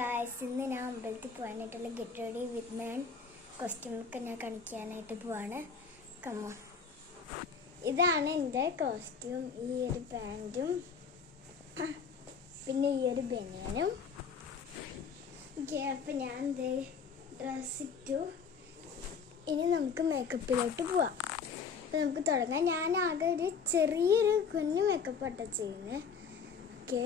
Guys, ഇന്ന് ഞാൻ അമ്പലത്തിൽ പോകാനായിട്ടുള്ള ഗെറ്റ് റെഡി വിത്ത് മാൻ കോസ്റ്റ്യൂമൊക്കെ ഞാൻ കാണിക്കാനായിട്ട് പോവാണ്. കമോൺ, ഇതാണ് എൻ്റെ കോസ്റ്റ്യൂം. ഈ ഒരു പാൻറ്റും പിന്നെ ഈ ഒരു ബനിയനും. ഓക്കെ, അപ്പം ഞാൻ ഡ്രസ് ഇട്ടു. ഇനി നമുക്ക് മേക്കപ്പിലോട്ട് പോവാം. അപ്പം നമുക്ക് തുടങ്ങാം. ഞാൻ ആകെ ഒരു ചെറിയൊരു കുഞ്ഞു മേക്കപ്പ് ചെയ്യുന്നത്. ഓക്കെ,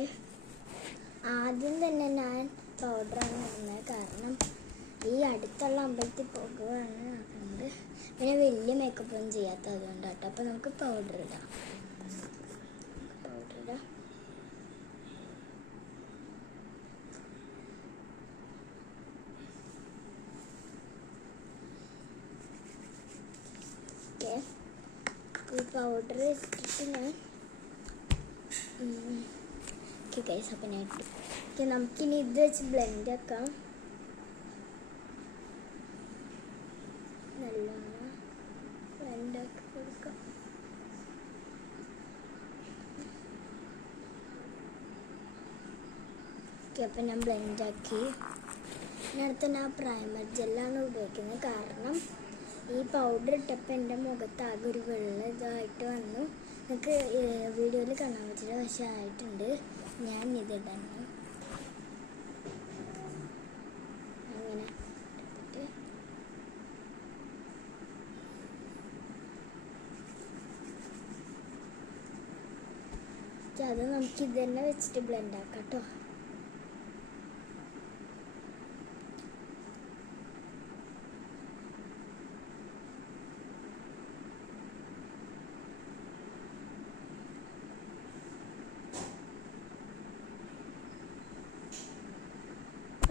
ആദ്യം തന്നെ ഞാൻ പൗഡറാണ് ഇടുന്നത്, കാരണം ഈ അടുത്തുള്ള അമ്പലത്തിൽ പോകുകയാണ്. അതുകൊണ്ട് പിന്നെ വലിയ മേക്കപ്പ് ഒന്നും ചെയ്യാത്ത അതുകൊണ്ട് കേട്ടോ. അപ്പം നമുക്ക് പൗഡർ ഇടാം. ഓക്കെ, ഈ പൗഡർ ഇട്ടിട്ട് ഞാൻ ഗൈസ് അപ്പം ഞാൻ ഇട്ടു. ഓക്കെ, നമുക്കിനി ഇത് വെച്ച് ബ്ലെൻഡ് ആക്കാം. നല്ലോണം ബ്ലെൻഡ് ആക്കി കൊടുക്കാം. ഓക്കെ, അപ്പം ഞാൻ ബ്ലെൻഡ് ആക്കി. അടുത്ത ഞാൻ പ്രൈമർ ജെല്ലാണ് ഉപയോഗിക്കുന്നത്, കാരണം ഈ പൗഡർ ഇട്ടപ്പോൾ എൻ്റെ മുഖത്താകെ ഒരു വെള്ള ഇതായിട്ട് വന്നു. നിങ്ങൾക്ക് വീഡിയോയിൽ കാണാൻ പറ്റില്ല, പക്ഷെ ആയിട്ടുണ്ട്. ഞാൻ ഇതിടണം. അങ്ങനെ ഇട്ടിട്ട് അത് നമുക്ക് ഇത് തന്നെ വെച്ചിട്ട് ബ്ലെൻഡ് ആക്കാം കേട്ടോ.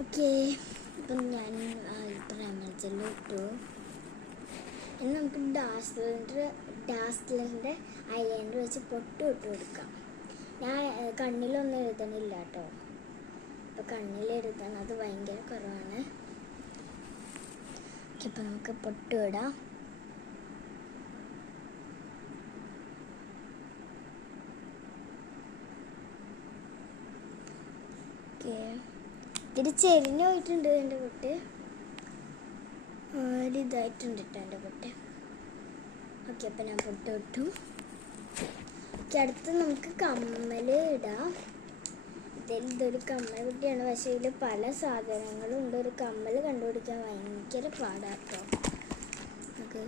ഓക്കെ, അപ്പം ഞാൻ പ്രൈമർ ജെല്ല് ഇട്ടു. ഇനി നമുക്ക് ഡാസ്ലറിൻ്റെ ഐലൈനർ വെച്ച് പൊട്ട് ഇട്ട് കൊടുക്കാം. ഞാൻ കണ്ണിലൊന്നും എഴുതണില്ല കേട്ടോ. അപ്പോൾ കണ്ണിൽ എഴുതണത് ഭയങ്കര കുറവാണ്. ഓക്കെ, അപ്പം നമുക്ക് പൊട്ട് ഇടാം. ഓക്കെ, ഇത്തിരി ചെരിഞ്ഞ് പോയിട്ടുണ്ട് എൻ്റെ പൊട്ട്. ഒരിതായിട്ടുണ്ട് കേട്ടോ എൻ്റെ പൊട്ട്. ഓക്കെ, അപ്പം ഞാൻ പൊട്ട് ഇട്ടു. ഓക്കെ, അടുത്ത് നമുക്ക് കമ്മൽ ഇടാം. ഇതൊരു കമ്മൽ കുട്ടിയാണ്, പക്ഷേ ഇതിൽ പല സാധനങ്ങളും ഉണ്ട്. ഒരു കമ്മൽ കണ്ടുപിടിക്കാൻ ഭയങ്കര പാടാട്ടോ നമുക്ക്.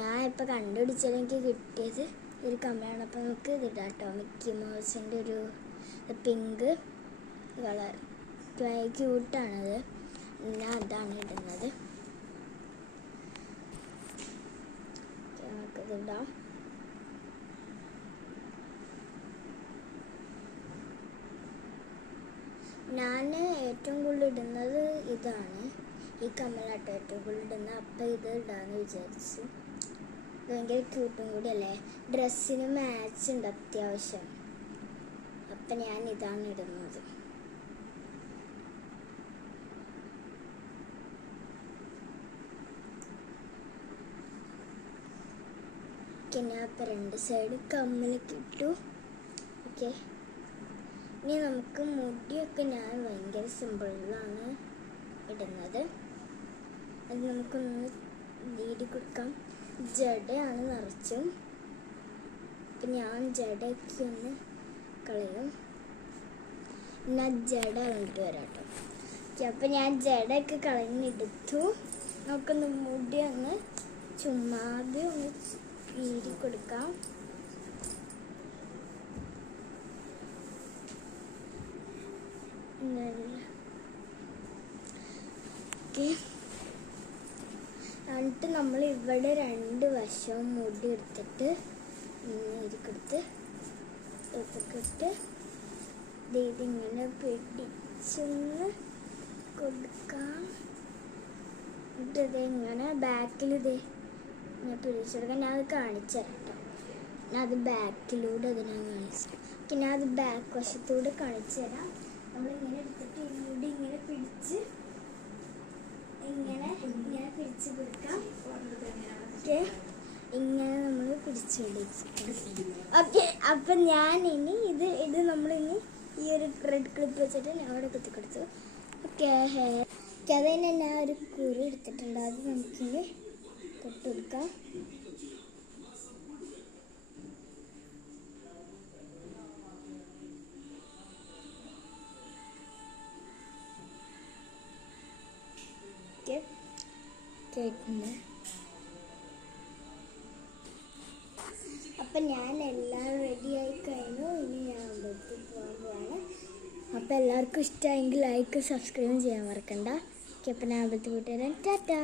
ഞാൻ ഇപ്പോൾ കണ്ടുപിടിച്ചത് എനിക്ക് കിട്ടിയത് ഒരു കമ്മലാണ്. അപ്പോൾ നമുക്ക് ഇതിടാം കേട്ടോ. മിക്കി മൗസിൻ്റെ ഒരു പിങ്ക് കളർ, ക്യൂട്ടാണത്. ഞാൻ അതാണ് ഇടുന്നത്. നമുക്കിതിടാം. ഞാൻ ഏറ്റവും കൂടുതൽ ഇടുന്നത് ഇതാണ്, ഈ കമ്മലാട്ടോ ഏറ്റവും കൂടുതൽ ഇടുന്നത്. അപ്പം ഇത് ഇടാന്ന് വിചാരിച്ചു. ഇത് ഭയങ്കര ക്യൂട്ടും കൂടി അല്ലേ, ഡ്രസ്സിന് മാച്ച് ഉണ്ട് അത്യാവശ്യം. അപ്പം ഞാൻ ഇതാണ് ഇടുന്നത്. ഞാൻ ഇപ്പം രണ്ട് സൈഡ് കമ്മലൊക്കെ ഇട്ടു. ഓക്കെ, ഇനി നമുക്ക് മുടിയൊക്കെ ഞാൻ ഭയങ്കര സിമ്പിളിലാണ് ഇടുന്നത്. അത് നമുക്കൊന്ന് നീടി കൊടുക്കാം. ജടയാണ് നിറച്ചും. അപ്പം ഞാൻ ജടയൊക്കെ ഒന്ന് കളയും. ഞാൻ ജട കൊണ്ട് വരാം കേട്ടോ. ഓക്കെ, അപ്പം ഞാൻ ജടയൊക്കെ കളഞ്ഞെടുത്തു. നമുക്കൊന്ന് മുടി ഒന്ന് ചുമ്മാതെ ഒന്ന് ഈരി കൊടുക്കാം. ഓക്കെ, എന്നിട്ട് നമ്മൾ ഇവിടെ രണ്ട് വശവും മുടി എടുത്തിട്ട് ഇരിക്കെടുത്ത് ഇതൊക്കെ ഇട്ട് ഇതിങ്ങനെ പിടിച്ചൊന്ന് കൊടുക്കാം. എന്നിട്ട് ഇതെങ്ങനെ ബാക്കിൽ ഞാൻ പിടിച്ചെടുക്കാം. ഞാൻ അത് കാണിച്ചു തരാം. ഞാൻ അത് ബാക്കിലൂടെ അത് ഞാൻ കാണിച്ചു. പിന്നെ അത് ബാക്ക് വശത്തൂടെ കാണിച്ചു തരാം. നമ്മളിങ്ങനെ എടുത്തിട്ട് മുടി ഇങ്ങനെ പിടിച്ച് ഇങ്ങനെ പിടിച്ച് കൊടുക്കാം. ഓക്കെ, ഇങ്ങനെ നമ്മൾ പിടിച്ചു പിടിക്കും. ഓക്കെ, അപ്പം ഞാൻ ഇനി ഇത് നമ്മളിനി ഈ ഒരു റെഡ് ക്ലിപ്പ് വെച്ചിട്ട് ഞാൻ അവിടെ കുത്തി കൊടുത്തു. ഓക്കെ അത് തന്നെ ഞാൻ ഒരു കുരു എടുത്തിട്ടുണ്ട്. അത് നമുക്കിനി കൊട്ടുകൊടുക്കാം. കേട്ടുണ്ട്. അപ്പം ഞാൻ എല്ലാം റെഡിയായി കഴിഞ്ഞു. ഇനി ഞാൻ അമ്പലത്തിൽ പോകാൻ പോവാണ്. അപ്പോൾ എല്ലാവർക്കും ഇഷ്ടമായെങ്കിൽ ലൈക്ക് സബ്സ്ക്രൈബ് ചെയ്യാൻ മറക്കണ്ട. ഓക്കെ, അപ്പം ഞാൻ അമ്പലത്തിൽ പോയിട്ട് വരാം. ടാറ്റാ.